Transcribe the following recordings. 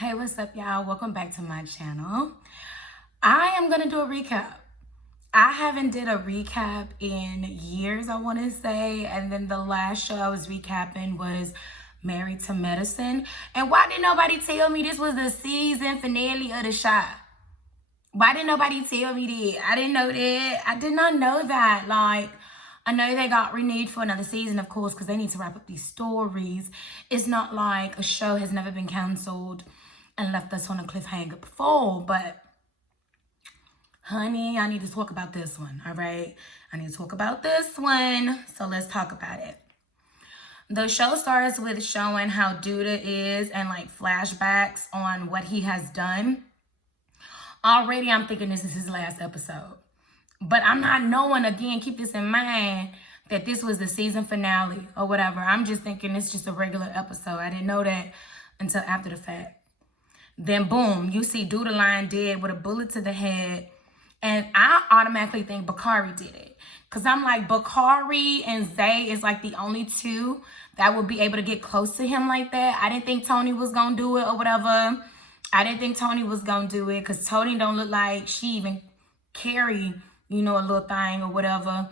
Hey, what's up, y'all? Welcome back to my channel. I am going to do a recap. I haven't did a recap in years, I want to say. And then the last show I was recapping was Married to Medicine. And why did nobody tell me this was the season finale of the show? Why did nobody tell me that? I didn't know that. I did not know that. I know they got renewed for another season, of course, because they need to wrap up these stories. It's not like a show has never been canceled and left us on a cliffhanger before, but honey, I need to talk about this one, all right? I need to talk about this one, so let's talk about it. The show starts with showing how Duda is and flashbacks on what he has done. Already, I'm thinking this is his last episode. But I'm not knowing, again, keep this in mind, that this was the season finale or whatever. I'm just thinking it's just a regular episode. I didn't know that until after the fact. Then boom, you see Duda lying dead with a bullet to the head. And I automatically think Bakari did it. Because I'm like, Bakari and Zay is the only two that would be able to get close to him like that. I didn't think Tony was going to do it or whatever. I didn't think Tony was going to do it because Tony don't look like she even carry, a little thing or whatever.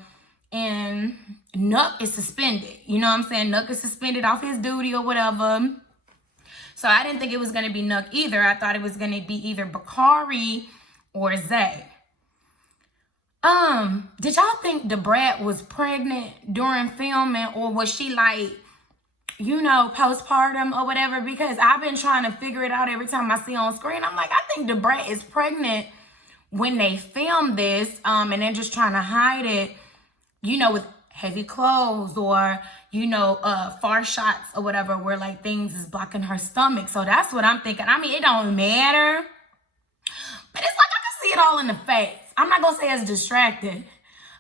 And Nuck is suspended. You know what I'm saying? Nuck is suspended off his duty or whatever. So I didn't think it was going to be Nuck either. I thought it was going to be either Bakari or Zay. Did y'all think Debrat was pregnant during filming, or was she postpartum or whatever? Because I've been trying to figure it out every time I see on screen. I'm like, I think Debrat is pregnant when they film this, and they're just trying to hide it, with heavy clothes or, far shots or whatever where things is blocking her stomach. So that's what I'm thinking. I mean, it don't matter. But it's I can see it all in the face. I'm not going to say it's distracting.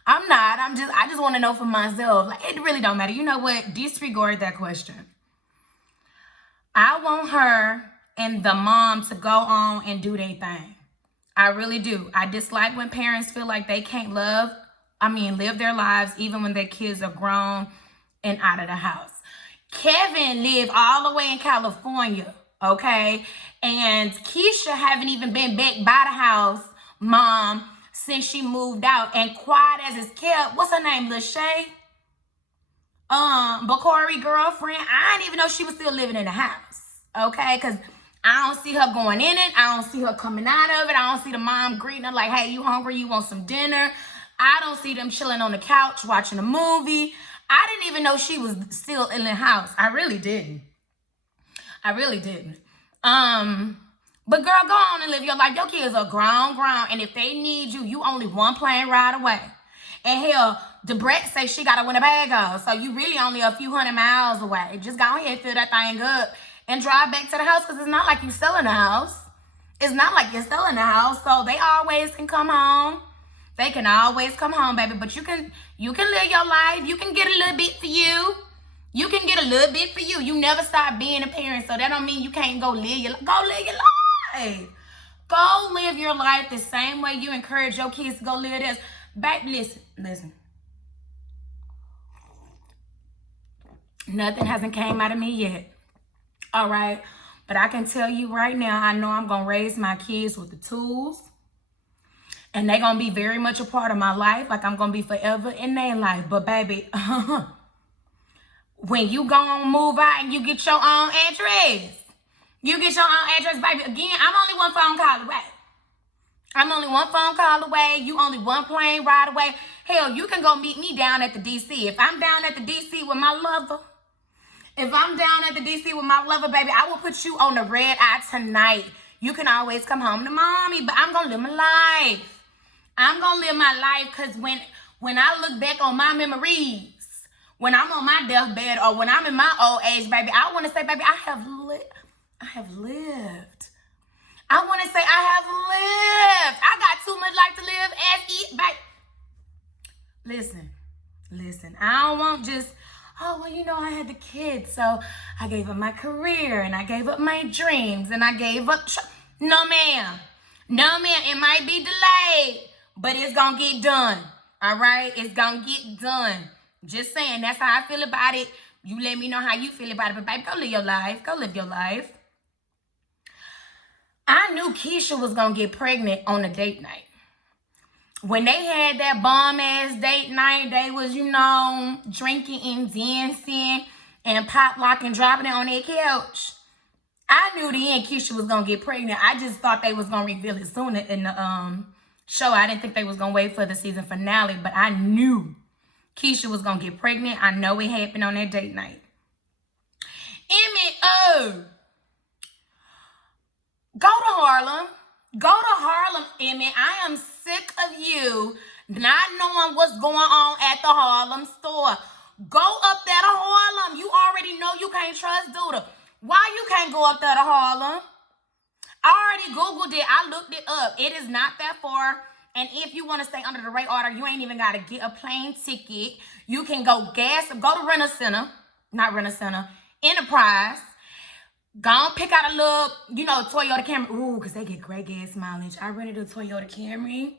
I'm not. I just want to know for myself. It really don't matter. You know what? Disregard that question. I want her and the mom to go on and do their thing. I really do. I dislike when parents feel like they can't live their lives even when their kids are grown and out of the house. Kevin lived all the way in California, okay? And Keisha haven't even been back by the house, mom, since she moved out. And quiet as it's kept, what's her name, Lachey? Bakari girlfriend, I didn't even know she was still living in the house, okay? Because I don't see her going in it. I don't see her coming out of it. I don't see the mom greeting her like, hey, you hungry? You want some dinner? I don't see them chilling on the couch watching a movie. I didn't even know she was still in the house. I really didn't. But girl, go on and live your life. Your kids are grown. And if they need you, you only one plane ride away. And hell, Debrat say she got a Winnebago. So you really only a few hundred miles away. Just go ahead, fill that thing up and drive back to the house, because it's not like you selling the house. It's not like you're selling the house. So they always can come home. They can always come home, baby. But you can live your life. You can get a little bit for you. You can get a little bit for you. You never stop being a parent. So that don't mean you can't go live your life. Go live your life. Go live your life the same way you encourage your kids to go live theirs. Baby, listen. Nothing hasn't came out of me yet. All right? But I can tell you right now, I know I'm going to raise my kids with the tools. And they're going to be very much a part of my life. I'm going to be forever in their life. But baby, when you go on move out and you get your own address. Baby. Again, I'm only one phone call away. You only one plane ride away. Hell, you can go meet me down at the DC. If I'm down at the DC with my lover, baby, I will put you on the red eye tonight. You can always come home to mommy, but I'm going to live my life. Because when I look back on my memories, when I'm on my deathbed or when I'm in my old age, baby, I want to say, baby, I have lived. I want to say I have lived. I got too much life to live as eat, baby. Listen. I don't want just, I had the kids, so I gave up my career and I gave up my dreams and I gave up. No, ma'am. It might be delayed, but it's going to get done. All right? It's going to get done. Just saying, that's how I feel about it. You let me know how you feel about it. But baby, go live your life. knew Keisha was going to get pregnant on a date night. When they had that bomb-ass date night, they was, drinking and dancing and pop-locking, dropping it on their couch. I knew then Keisha was going to get pregnant. I just thought they was going to reveal it sooner in the show. I didn't think they was going to wait for the season finale, but I knew Keisha was going to get pregnant. I know it happened on that date night. Emmett, go to Harlem. Go to Harlem, Emmett. I am sick of you not knowing what's going on at the Harlem store. Go up there to Harlem. You already know you can't trust Duda. Why you can't go up there to Harlem? I already Googled it. I looked it up. It is not that far. And if you want to stay under the radar, you ain't even got to get a plane ticket. You can go to Enterprise. Go and pick out a little, Toyota Camry. Ooh, because they get great gas mileage. I rented a Toyota Camry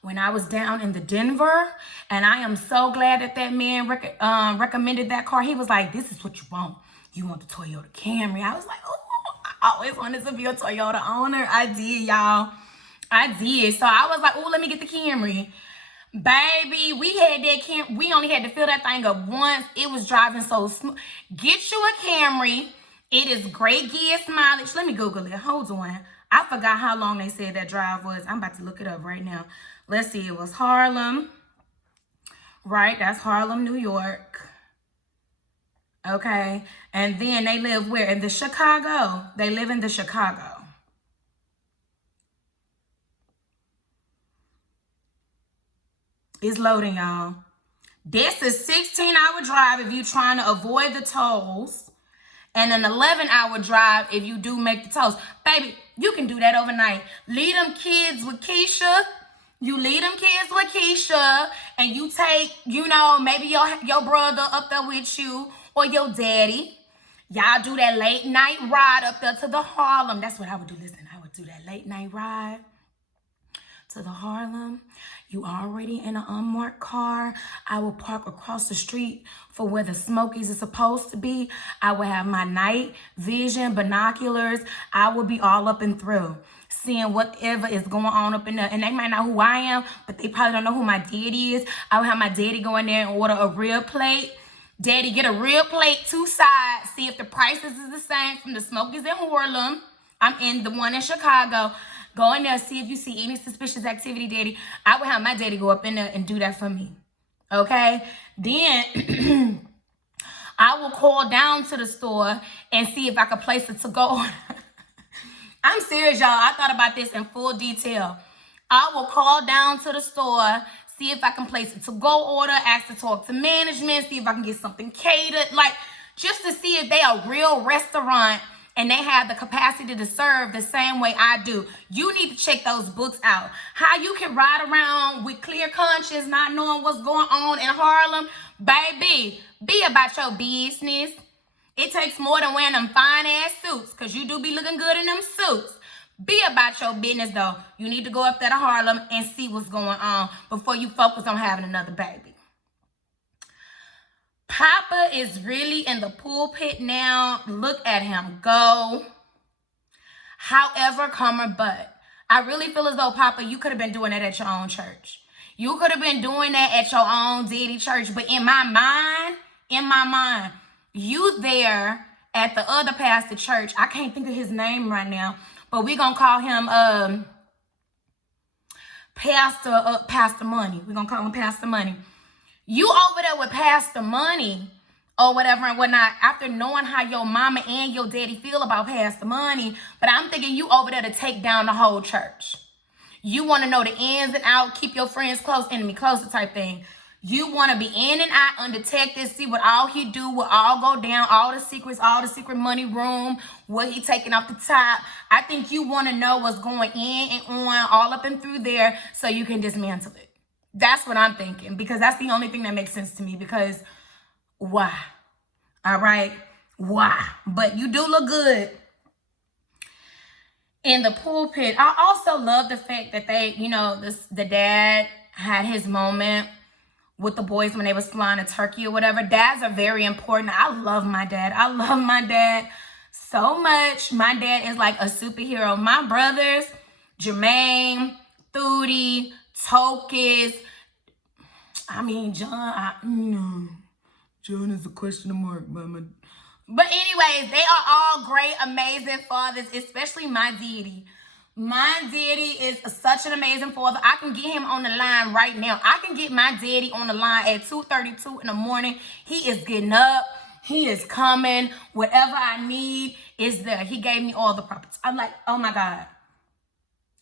when I was down in the Denver. And I am so glad that man recommended that car. He was like, this is what you want. You want the Toyota Camry. I was like, oh, I always wanted to be a Toyota owner. I did, y'all. I did. So I was like, oh, let me get the Camry. Baby, we had that Camry. We only had to fill that thing up once. It was driving so smooth. Get you a Camry. It is great gas mileage. Let me Google it. Hold on. I forgot how long they said that drive was. I'm about to look it up right now. Let's see. It was Harlem. Right? That's Harlem, New York. Okay. And then they live where? In the Chicago. They live in the Chicago. It's loading, y'all. This is 16-hour drive if you're trying to avoid the tolls. And an 11-hour drive if you do make the tolls. Baby, you can do that overnight. Leave them kids with Keisha. You leave them kids with Keisha. And you take, maybe your brother up there with you. Or your daddy. Y'all do that late night ride up there to the Harlem. That's what I would do. Listen, I would do that late night ride to the Harlem. You already in an unmarked car. I will park across the street for where the Smokies is supposed to be. I will have my night vision, binoculars. I will be all up and through, seeing whatever is going on up in there. And they might know who I am, but they probably don't know who my daddy is. I will have my daddy go in there and order a real plate. Daddy, get a real plate, 2 sides. See if the prices is the same from the Smokies in Harlem. I'm in the one in Chicago. Go in there, see if you see any suspicious activity, Daddy. I would have my daddy go up in there and do that for me. Okay? Then I will call down to the store and see if I can place a to-go order. I'm serious, y'all. I thought about this in full detail. I will call down to the store, see if I can place a to-go order, ask to talk to management, see if I can get something catered, just to see if they are a real restaurant and they have the capacity to serve the same way I do. You need to check those books out. How you can ride around with clear conscience, not knowing what's going on in Harlem. Baby, be about your business. It takes more than wearing them fine-ass suits, because you do be looking good in them suits. Be about your business, though. You need to go up there to Harlem and see what's going on before you focus on having another baby. Papa is really in the pulpit now. Look at him go. However, comma, but I really feel as though, Papa, you could have been doing that at your own church. You could have been doing that at your own daddy church. But in my mind, you there at the other pastor church. I can't think of his name right now. But we're going to call him Pastor Money. We're going to call him Pastor Money. You over there with Pastor Money or whatever and whatnot, after knowing how your mama and your daddy feel about Pastor Money, but I'm thinking you over there to take down the whole church. You want to know the ins and outs, keep your friends close, enemy closer type thing. You want to be in and out undetected, see what all he do, what all go down, all the secrets, all the secret money room, what he taking off the top. I think you want to know what's going in and on, all up and through there, so you can dismantle it. That's what I'm thinking, because that's the only thing that makes sense to me, because why? All right? Why? But you do look good in the pulpit. I also love the fact that they, the dad had his moment with the boys when they was flying to Turkey or whatever. Dads are very important. I love my dad. I love my dad so much. My dad is like a superhero. My brothers, Jermaine, Thudi, Tokus, John, John is a question mark, mama. But anyways, they are all great, amazing fathers, especially my daddy. My daddy is such an amazing father. I can get him on the line right now. I can get my daddy on the line at 2:32 in the morning. He is getting up. He is coming. Whatever I need is there. He gave me all the properties. I'm like, oh my God.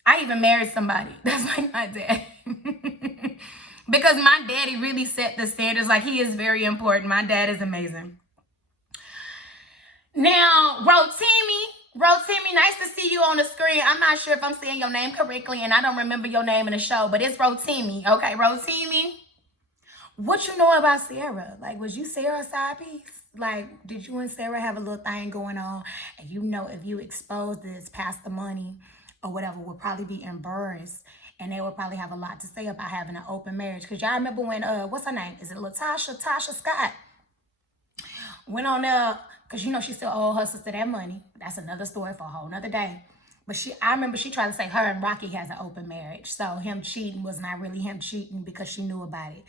I even married somebody that's like my dad. Because my daddy really set the standards. Like, he is very important. My dad is amazing. Now, Rotimi, nice to see you on the screen. I'm not sure if I'm saying your name correctly, and I don't remember your name in the show, but it's Rotimi. Okay, Rotimi, what you know about Sarah? Like, was you Sarah's side piece? Like, did you and Sarah have a little thing going on? And you know, if you expose this past the money or whatever, would probably be embarrassed. And they would probably have a lot to say about having an open marriage. Because y'all remember when, what's her name? Is it Tasha Scott? Went on there, because you know she still owed her sister that money. That's another story for a whole nother day. But I remember she tried to say her and Rocky has an open marriage. So him cheating was not really him cheating because she knew about it.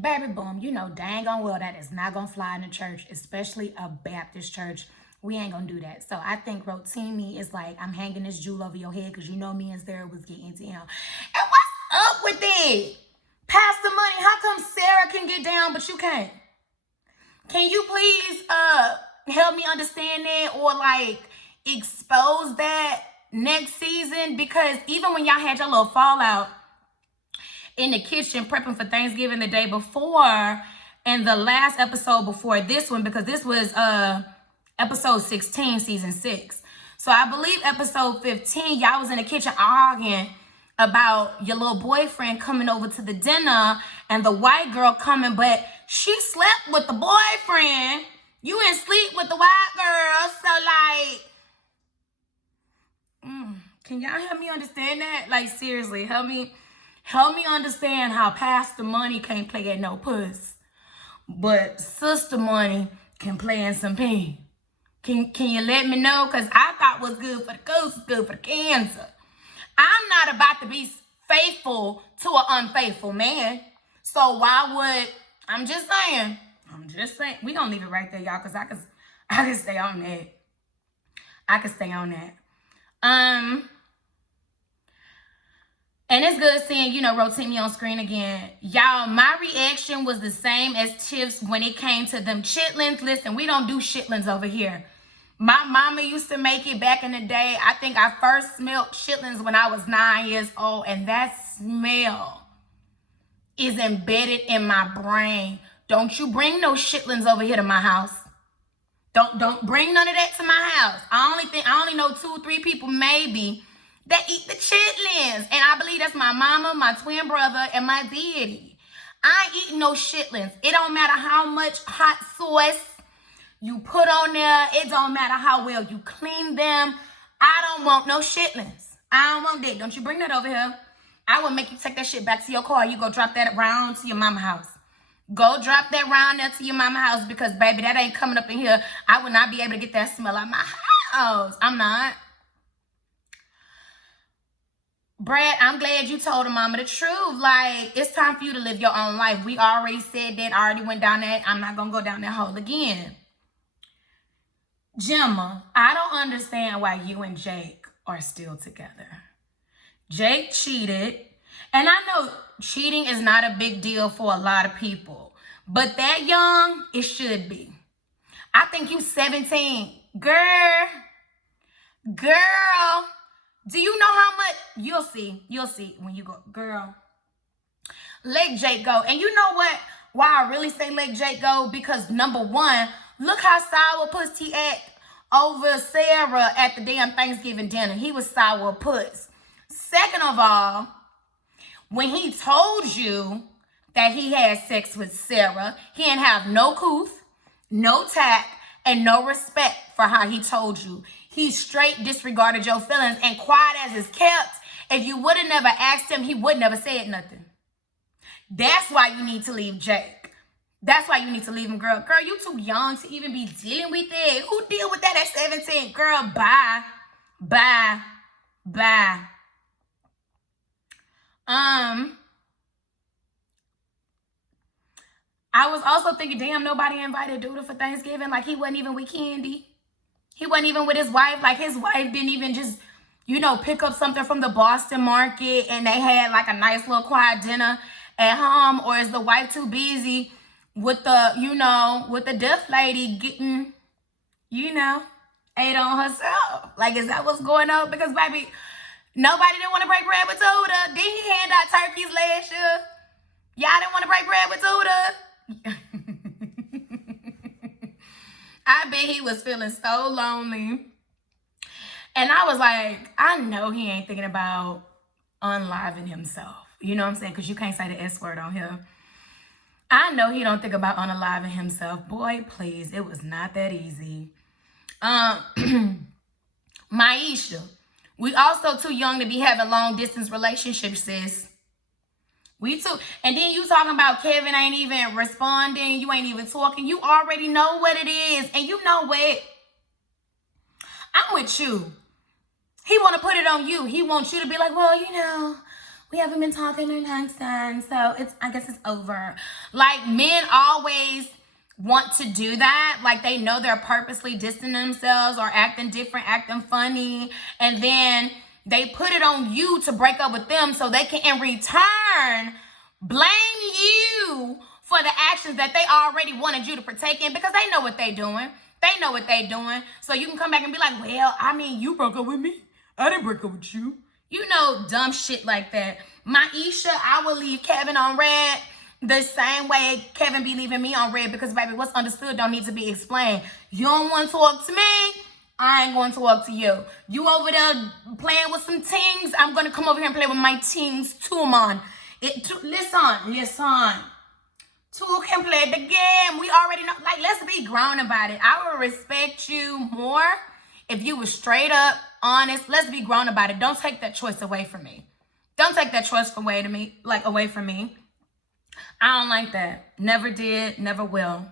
Baby boom, you know dang on well that is not going to fly in the church, especially a Baptist church. We ain't going to do that. So I think Rotimi is like, I'm hanging this jewel over your head because you know me and Sarah was getting into him. And what's up with it? Pass the money. How come Sarah can get down but you can't? Can you please help me understand that, or like expose that next season? Because even when y'all had your little fallout in the kitchen prepping for Thanksgiving the day before, and the last episode before this one, because this was episode 16, season 6. So I believe episode 15, y'all was in the kitchen arguing about your little boyfriend coming over to the dinner and the white girl coming, but she slept with the boyfriend. You didn't sleep with the white girl. So like, can y'all help me understand that? Like, seriously, help me understand how Pastor Money can't play at no puss, but Sister Money can play in some pee. Can you let me know? Because I thought what's good for the goose is good for the cancer. I'm not about to be faithful to an unfaithful man. So why would, I'm just saying, we're going to leave it right there, y'all, because I can stay on that. And it's good seeing, you know, Rotimi on screen again. Y'all, my reaction was the same as Tiff's when it came to them chitlins. Listen, we don't do chitlins over here. My mama used to make it back in the day. I think I first smelled chitlins when I was 9 years old, and that smell is embedded in my brain. Don't you bring no chitlins over here to my house. Don't bring none of that to my house. I only know 2 or 3 people maybe that eat the chitlins, and I believe that's my mama, my twin brother, and my daddy. I ain't eating no chitlins. It don't matter how much hot sauce you put on there. It don't matter how well you clean them. I don't want no chitlins. I don't want that. Don't you bring that over here. I will make you take that shit back to your car. You go drop that around to your mama house. Go drop that round there to your mama house, because, baby, that ain't coming up in here. I would not be able to get that smell out of my house. I'm not. Brad, I'm glad you told her mama the truth. Like, it's time for you to live your own life. We already said that. I already went down that. I'm not going to go down that hole again. Gemma, I don't understand why you and Jake are still together. Jake cheated. And I know cheating is not a big deal for a lot of people. But that young, it should be. I think you 17. Girl, do you know how much? You'll see when you go. Girl, let Jake go. And you know what? Why I really say let Jake go? Because number one, look how sour puss he act over Sarah at the damn Thanksgiving dinner. He was sour puss. Second of all, when he told you that he had sex with Sarah, he didn't have no couth, no tact, and no respect for how he told you. He straight disregarded your feelings, and quiet as is kept. If you would have never asked him, he would never said nothing. That's why you need to leave Jake. That's why you need to leave him, girl. Girl, you too young to even be dealing with it. Who deal with that at 17? Girl, bye. Bye. Bye. I was also thinking, damn, nobody invited Duda for Thanksgiving. Like, he wasn't even with Candy. He wasn't even with his wife. Like, his wife didn't even just, you know, pick up something from the Boston market and they had like a nice little quiet dinner at home. Or is the wife too busy with the, you know, with the deaf lady getting, you know, ate on herself? Like, is that what's going on? Because, baby, nobody didn't want to break bread with Duda. Did he hand out turkeys last year? Y'all didn't want to break bread with Duda? I bet he was feeling so lonely. And I was like, I know he ain't thinking about unliving himself. You know what I'm saying? Because you can't say the S word on here. I know he don't think about unaliving himself. Boy, please, it was not that easy. Maisha, we also too young to be having long distance relationships, sis. We too. And then you talking about Kevin ain't even responding. You ain't even talking. You already know what it is. And you know what? I'm with you. He want to put it on you. He wants you to be like, well, you know, we haven't been talking in a long time, so I guess it's over. Like, men always want to do that. Like, they know they're purposely distancing themselves or acting different, acting funny. And then they put it on you to break up with them so they can, in return, blame you for the actions that they already wanted you to partake in, because they know what they're doing. They know what they're doing. So you can come back and be like, well, I mean, you broke up with me. I didn't break up with you. You know, dumb shit like that. Maisha, I will leave Kevin on red the same way Kevin be leaving me on red, because, baby, what's understood don't need to be explained. You don't want to talk to me, I ain't going to talk to you. You over there playing with some things, I'm going to come over here and play with my things too, man. Listen. Two can play the game. We already know. Like, let's be grown about it. I would respect you more if you were straight up, honest. Let's be grown about it. Don't take that choice away from me. Don't take that choice away from me. I don't like that. Never did, never will.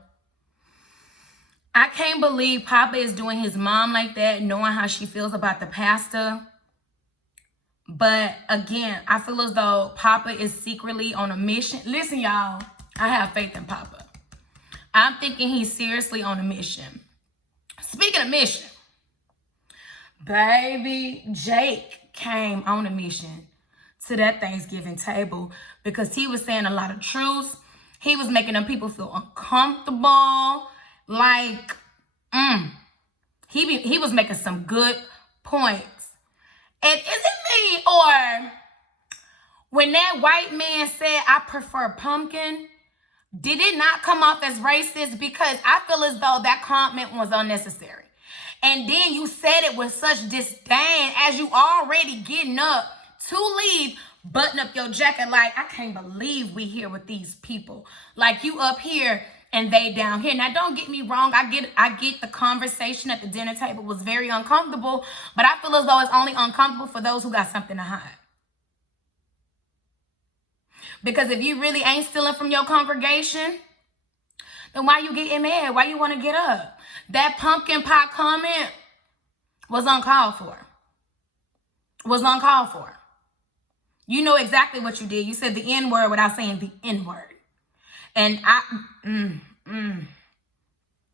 I can't believe Papa is doing his mom like that, knowing how she feels about the pastor. But again, I feel as though Papa is secretly on a mission. Listen, y'all, I have faith in Papa. I'm thinking he's seriously on a mission. Speaking of mission, baby, Jake came on a mission to that Thanksgiving table because he was saying a lot of truths. He was making them people feel uncomfortable. Like, he was making some good points. And is it me, or when that white man said, I prefer pumpkin, did it not come off as racist? Because I feel as though that comment was unnecessary. And then you said it with such disdain as you already getting up to leave, button up your jacket like, I can't believe we here with these people. Like, you up here and they down here. Now, don't get me wrong. I get the conversation at the dinner table was very uncomfortable, but I feel as though it's only uncomfortable for those who got something to hide. Because if you really ain't stealing from your congregation, then why you getting mad? Why you want to get up? That pumpkin pie comment was uncalled for. You know exactly what you did. You said the N-word without saying the N-word. And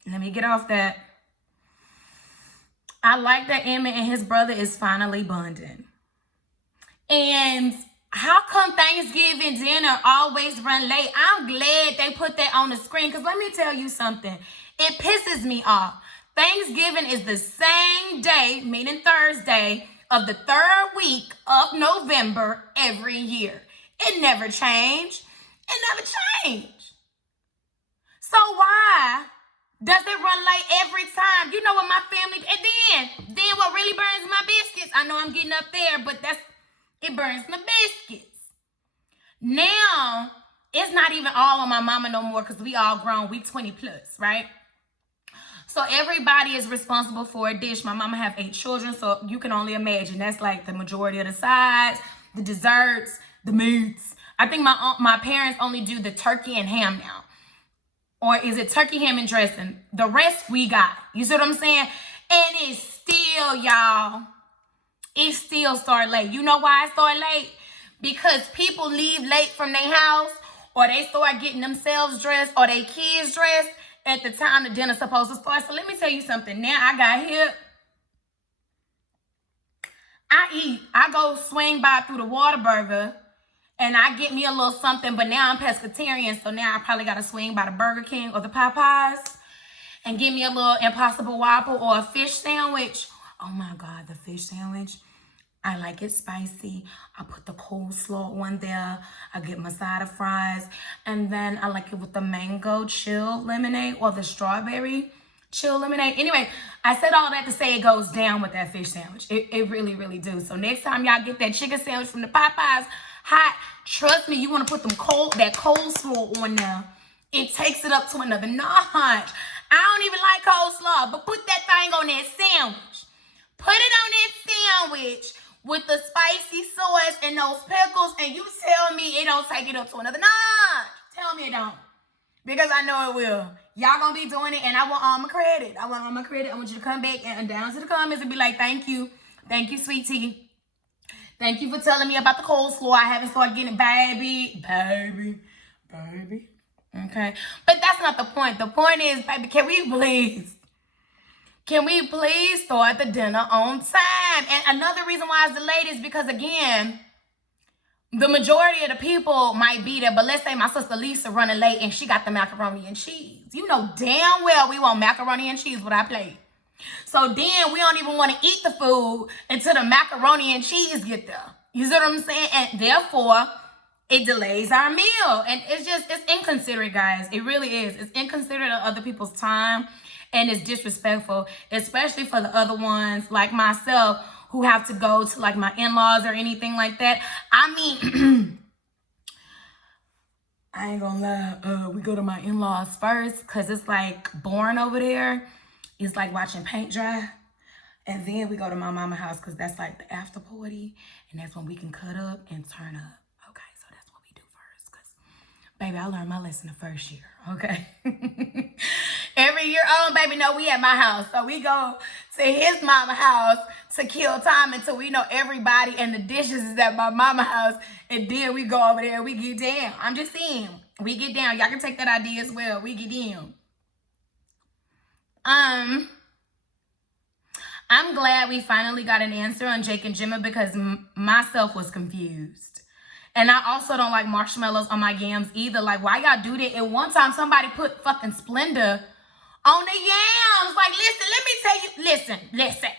let me get off that. I like that Emmett and his brother is finally bonding. And how come Thanksgiving dinner always run late? I'm glad they put that on the screen, because let me tell you something. It pisses me off. Thanksgiving is the same day, meaning Thursday, of the third week of November every year. It never changed. So why does it run late every time? You know what my family, and then what really burns my biscuits? I know I'm getting up there, but it burns my biscuits. Now, it's not even all on my mama no more, because we all grown. We 20 plus, right? So everybody is responsible for a dish. My mama have 8 children, so you can only imagine. That's like the majority of the sides, the desserts, the meats. I think my parents only do the turkey and ham now. Or is it turkey, ham, and dressing? The rest we got. You see what I'm saying? And it's still, y'all, it still start late. You know why it start late? Because people leave late from their house, or they start getting themselves dressed or their kids dressed at the time the dinner's supposed to start. So let me tell you something. Now I got here. I go swing by through the Whataburger and I get me a little something, but now I'm pescatarian, so now I probably got to swing by the Burger King or the Popeyes and get me a little Impossible Whopper or a fish sandwich. Oh my God, the fish sandwich. I like it spicy. I put the coleslaw on there. I get my side of fries. And then I like it with the mango chill lemonade or the strawberry chill lemonade. Anyway, I said all that to say it goes down with that fish sandwich. It really, really do. So next time y'all get that chicken sandwich from the Popeyes hot, trust me, you want to put that coleslaw on there. It takes it up to another notch. I don't even like coleslaw, but put that thing on that sandwich. Put it on that sandwich with the spicy sauce and those pickles, and you tell me it don't take it up to another notch. Tell me it don't. Because I know it will. Y'all gonna be doing it, and I want all my credit. I want all my credit. I want you to come back and down to the comments and be like, thank you. Thank you, sweet tea. Thank you for telling me about the coleslaw. I haven't started getting it, baby. Okay? But that's not the point. The point is, baby, can we please start the dinner on time? And another reason why it's delayed is because, again, the majority of the people might be there, but let's say my sister Lisa running late and she got the macaroni and cheese. You know damn well we want macaroni and cheese with our plate. So then we don't even want to eat the food until the macaroni and cheese get there. You see what I'm saying? And therefore, it delays our meal. And it's inconsiderate, guys. It really is. It's inconsiderate of other people's time. And it's disrespectful, especially for the other ones like myself who have to go to like my in-laws or anything like that. I mean, I ain't gonna lie. We go to my in-laws first because it's like boring over there. It's like watching paint dry. And then we go to my mama's house because that's like the after party. And that's when we can cut up and turn up. Okay, so that's what we do first. Because, baby, I learned my lesson the first year. Okay. Every year on, baby, no, we at my house. So we go to his mama house to kill time until we know everybody and the dishes is at my mama house. And then we go over there and we get down. I'm just saying, we get down. Y'all can take that idea as well. We get down. I'm glad we finally got an answer on Jake and Gemma because myself was confused. And I also don't like marshmallows on my yams either. Like, why y'all do that? And one time somebody put fucking Splenda on the yams. Like, listen, let me tell you. Listen.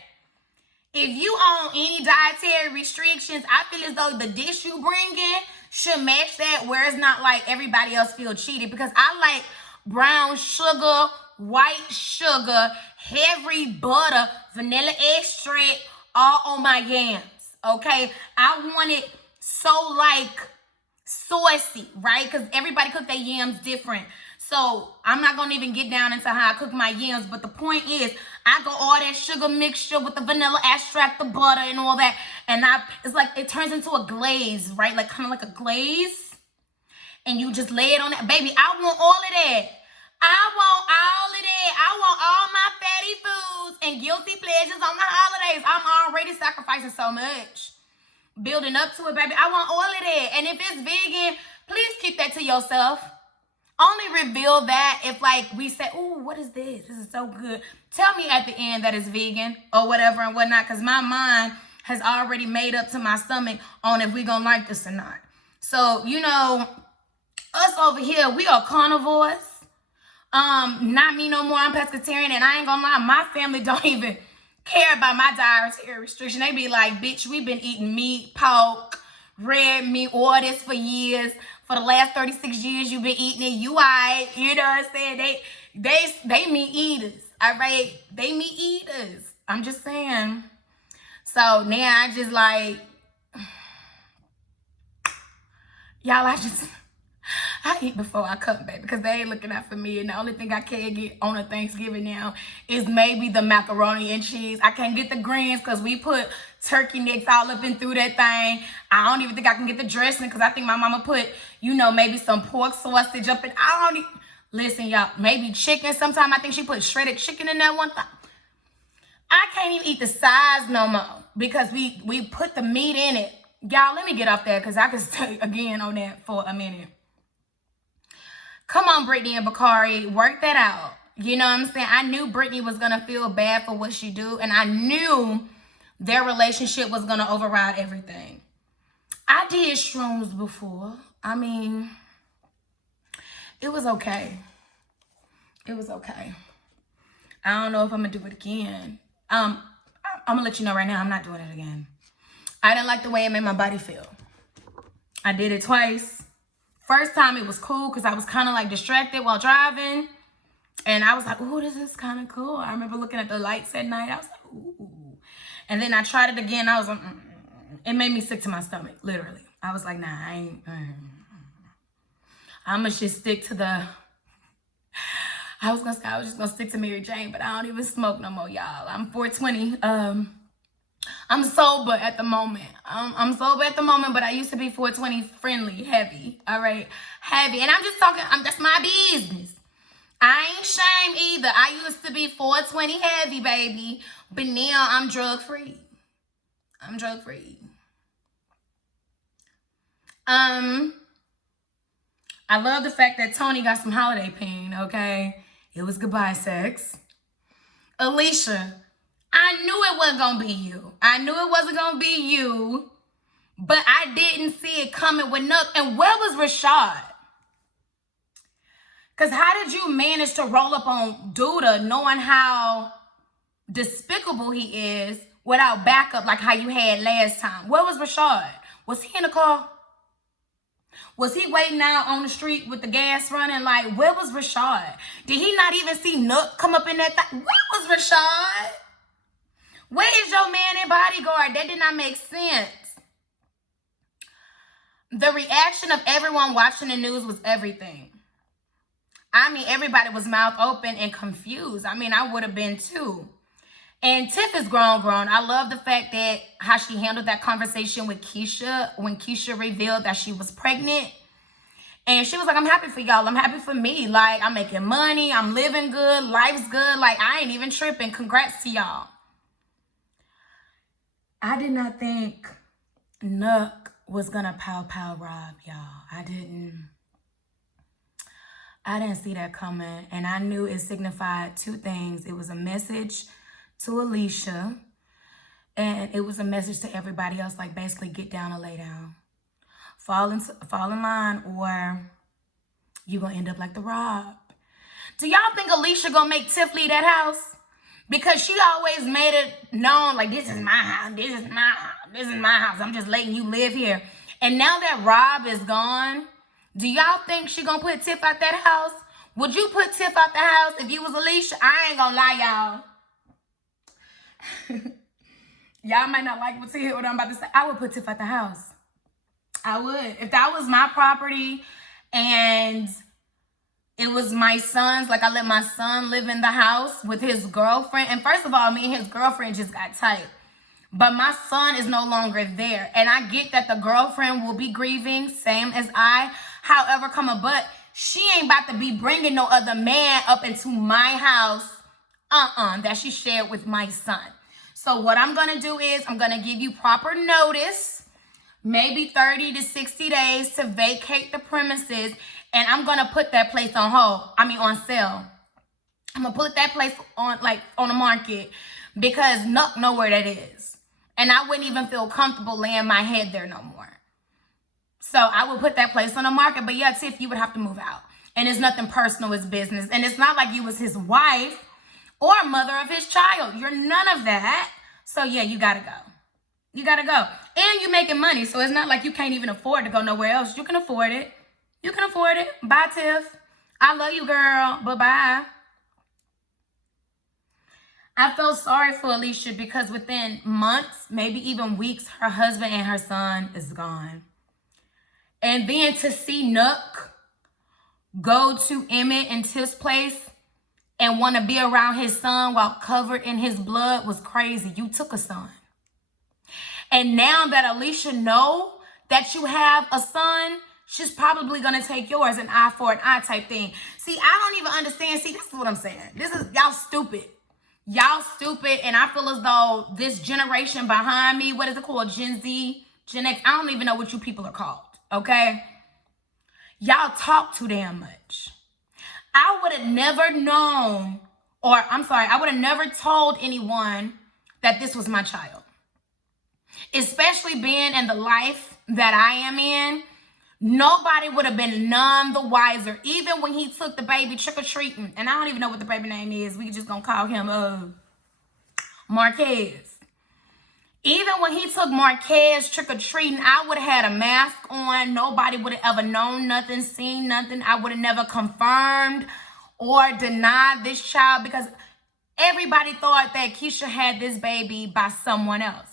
If you on any dietary restrictions, I feel as though the dish you bring in should match that, where it's not like everybody else feel cheated. Because I like brown sugar, white sugar, heavy butter, vanilla extract, all on my yams. Okay? I want it so like saucy, right? Because everybody cook their yams different. So I'm not gonna even get down into how I cook my yams, but the point is, I go all that sugar mixture with the vanilla extract, the butter, and all that, and it's like it turns into a glaze, right? Like kind of like a glaze, and you just lay it on that, baby. I want all of that. I want all of that. I want all my fatty foods and guilty pleasures on the holidays. I'm already sacrificing so much, building up to it, baby. I want all of that, and if it's vegan, please keep that to yourself. Only reveal that if, like, we say, ooh, what is this? This is so good. Tell me at the end that it's vegan or whatever and whatnot, because my mind has already made up to my stomach on if we're going to like this or not. So, you know, us over here, we are carnivores. Not me no more. I'm pescatarian, and I ain't going to lie, my family don't even care about my dietary restriction. They be like, bitch, we've been eating meat, pork, red meat, all this for years. For the last 36 years, you've been eating it. You alright. You know what I'm saying? They meat eaters. All right? They meat eaters. I'm just saying. So now I just like, y'all, I eat before I come back because they ain't looking out for me. And the only thing I can get on a Thanksgiving now is maybe the macaroni and cheese. I can't get the greens because we put turkey necks all up and through that thing. I don't even think I can get the dressing because I think my mama put, you know, maybe some pork sausage up in. Listen, y'all, maybe chicken. Sometimes I think she put shredded chicken in that one thing. I can't even eat the sides no more because we put the meat in it. Y'all, let me get off there because I could stay again on that for a minute. Come on, Brittany and Bakari, work that out. You know what I'm saying? I knew Brittany was going to feel bad for what she do, and I knew their relationship was going to override everything. I did shrooms before. I mean, it was okay. It was okay. I don't know if I'm going to do it again. I'm going to let you know right now, I'm not doing it again. I didn't like the way it made my body feel. I did it twice. First time it was cool because I was kind of like distracted while driving. And I was like, ooh, this is kind of cool. I remember looking at the lights at night. I was like, ooh. And then I tried it again. I was like, It made me sick to my stomach, literally. I was like, nah, I ain't. I'm going to just stick to the... I was just going to stick to Mary Jane, but I don't even smoke no more, y'all. I'm 420. I'm sober at the moment. I'm sober at the moment, but I used to be 420 friendly, heavy. All right, heavy. And I'm just talking, that's my business. I ain't shame either. I used to be 420 heavy, baby, but now I'm drug-free. I'm drug-free. I love the fact that Tony got some holiday pain, okay? It was goodbye sex. Alicia, I knew it wasn't going to be you. I knew it wasn't going to be you, but I didn't see it coming with nothing. And where was Rashad? Because how did you manage to roll up on Duda knowing how despicable he is without backup like how you had last time? Where was Rashad? Was he in the car? Was he waiting out on the street with the gas running? Like, where was Rashad? Did he not even see Nook come up in that thing? Where was Rashad? Where is your man and bodyguard? That did not make sense. The reaction of everyone watching the news was everything. I mean, everybody was mouth open and confused. I mean, I would have been too. And Tiff is grown. I love the fact that how she handled that conversation with Keisha when Keisha revealed that she was pregnant. And she was like, I'm happy for y'all. I'm happy for me. Like, I'm making money. I'm living good. Life's good. Like, I ain't even tripping. Congrats to y'all. I did not think Nook was going to pow Rob, y'all. I didn't see that coming. And I knew it signified two things. It was a message to Alicia, and it was a message to everybody else, like basically get down or lay down. Fall in line, or you're going to end up like the Rob. Do y'all think Alicia going to make Tiff leave that house? Because she always made it known, like, this is my house, this is my house, this is my house. I'm just letting you live here. And now that Rob is gone, do y'all think she going to put Tiff out that house? Would you put Tiff out the house if you was Alicia? I ain't going to lie, y'all. Y'all might not like what I'm about to say. I would put Tiff at the house. I would. If that was my property and it was my son's, like I let my son live in the house with his girlfriend. And first of all, me and his girlfriend just got tight. But my son is no longer there. And I get that the girlfriend will be grieving, same as I. However, but she ain't about to be bringing no other man up into my house that she shared with my son. So what I'm going to do is I'm going to give you proper notice, maybe 30 to 60 days to vacate the premises, and I'm going to put that place on sale. I'm going to put that place on the market because Nook know where that is. And I wouldn't even feel comfortable laying my head there no more. So I would put that place on the market. But yeah, Tiff, you would have to move out. And it's nothing personal, it's business. And it's not like you was his wife or mother of his child. You're none of that. So yeah, you gotta go. You gotta go. And you're making money, so it's not like you can't even afford to go nowhere else. You can afford it. You can afford it. Bye, Tiff. I love you, girl. Bye-bye. I felt sorry for Alicia because within months, maybe even weeks, her husband and her son is gone. And then to see Nook go to Emmett and Tiff's place and want to be around his son while covered in his blood was crazy. You took a son. And now that Alicia know that you have a son, she's probably gonna take yours, an eye for an eye type thing. See, I don't even understand. See, this is what I'm saying. This is, y'all stupid. Y'all stupid, and I feel as though this generation behind me, what is it called? Gen Z, Gen X, I don't even know what you people are called, okay? Y'all talk too damn much. I would have never known, or I'm sorry, I would have never told anyone that this was my child. Especially being in the life that I am in, nobody would have been none the wiser. Even when he took the baby trick-or-treating, and I don't even know what the baby name is. We just gonna call him Marquez. Even when he took Marquez trick-or-treating, I would have had a mask on. Nobody would have ever known nothing, seen nothing. I would have never confirmed or denied this child because everybody thought that Keisha had this baby by someone else.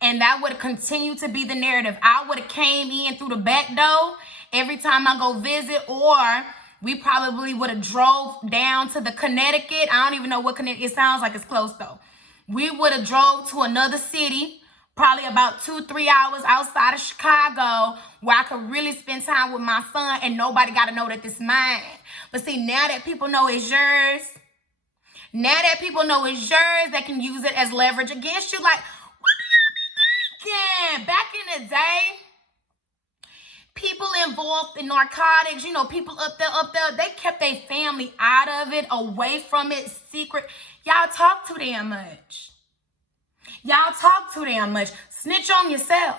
And that would continue to be the narrative. I would have came in through the back door every time I go visit, or we probably would have drove down to the Connecticut. I don't even know what Connecticut, it sounds like it's close though. We would have drove to another city, probably about 2-3 hours outside of Chicago, where I could really spend time with my son and nobody got to know that this is mine. But see, now that people know it's yours, they can use it as leverage against you. Like, yeah, back in the day, people involved in narcotics, people up there, they kept their family out of it, away from it, secret. Y'all talk too damn much. Y'all talk too damn much. Snitch on yourself.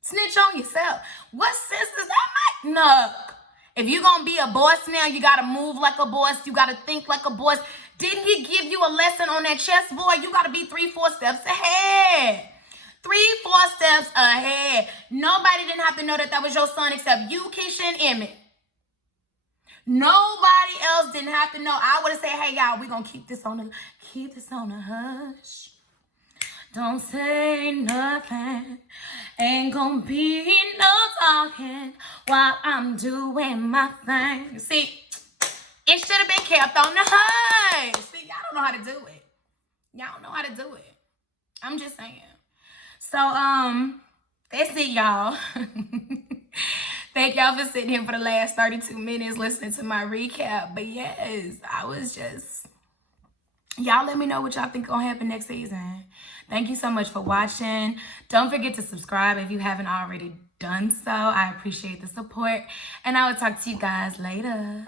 Snitch on yourself. What sense does that make? No. If you're going to be a boss now, you got to move like a boss. You got to think like a boss. Didn't he give you a lesson on that chessboard? You got to be 3-4 steps ahead. 3-4 steps ahead. Nobody didn't have to know that was your son except you, Keisha, and Emmett. Nobody else didn't have to know. I would have said, hey, y'all, we're going to keep this on the hush. Don't say nothing. Ain't gonna be no talking while I'm doing my thing. See, it should have been kept on the hush. See, y'all don't know how to do it. Y'all don't know how to do it. I'm just saying. So, that's it, y'all. Thank y'all for sitting here for the last 32 minutes listening to my recap. But yes, I was just... Y'all let me know what y'all think gonna happen next season. Thank you so much for watching. Don't forget to subscribe if you haven't already done so. I appreciate the support. And I will talk to you guys later.